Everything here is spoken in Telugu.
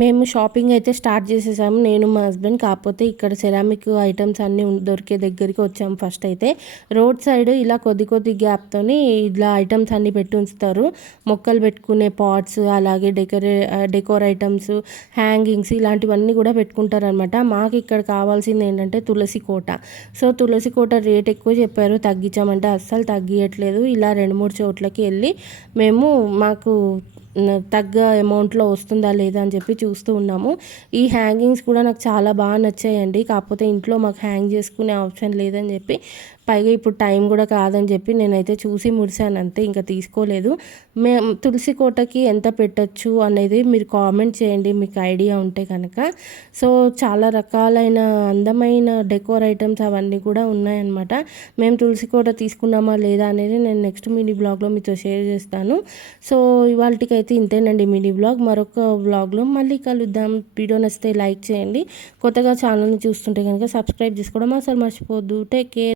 మేము షాపింగ్ అయితే స్టార్ట్ చేసేసాము. నేను మా హస్బెండ్ కాకపోతే ఇక్కడ సెరామిక్ ఐటమ్స్ అన్నీ దొరికే దగ్గరికి వచ్చాము ఫస్ట్ అయితే. రోడ్ సైడ్ ఇలా కొద్ది కొద్ది గ్యాప్తోని ఇలా ఐటమ్స్ అన్నీ పెట్టి ఉంచుతారు. మొక్కలు పెట్టుకునే పాట్స్ అలాగే డెకరే డెకోర్ ఐటమ్స్ హ్యాంగింగ్స్ ఇలాంటివన్నీ కూడా పెట్టుకుంటారనమాట మాకు ఇక్కడ కావాల్సింది ఏంటంటే తులసి కోట. సో తులసి కోట రేట్ ఎక్కువ చెప్పారు. తగ్గించామంటే అస్సలు తగ్గియట్లేదు. ఇలా రెండు మూడు చోట్లకి వెళ్ళి మేము మాకు తగ్గ అమౌంట్లో వస్తుందా లేదా అని చెప్పి చూస్తూ ఉన్నాము. ఈ హ్యాంగింగ్స్ కూడా నాకు చాలా బాగా నచ్చాయండి. కాకపోతే ఇంట్లో మాకు హ్యాంగ్ చేసుకునే ఆప్షన్ లేదని చెప్పి పైగా ఇప్పుడు టైం కూడా కాదని చెప్పి నేనైతే చూసి ముడిసాను అంతే ఇంకా తీసుకోలేదు. మే తులసి కోటకి ఎంత పెట్టచ్చు అనేది మీరు కామెంట్ చేయండి మీకు ఐడియా ఉంటే కనుక. సో చాలా రకాలైన అందమైన డెకోర్ ఐటమ్స్ అవన్నీ కూడా ఉన్నాయన్నమాట. మేము తులసి కోట తీసుకున్నామా లేదా అనేది నేను నెక్స్ట్ మినీ బ్లాగ్లో మీతో షేర్ చేస్తాను. సో ఇవాళకైతే ఇంతేనండి మినీ బ్లాగ్. మరొక బ్లాగ్లో మళ్ళీ కలుద్దాం. వీడియో నచ్చితే లైక్ చేయండి. కొత్తగా ఛానల్ని చూస్తుంటే కనుక సబ్స్క్రైబ్ చేసుకోవడం అసలు మర్చిపోద్దు. Take care.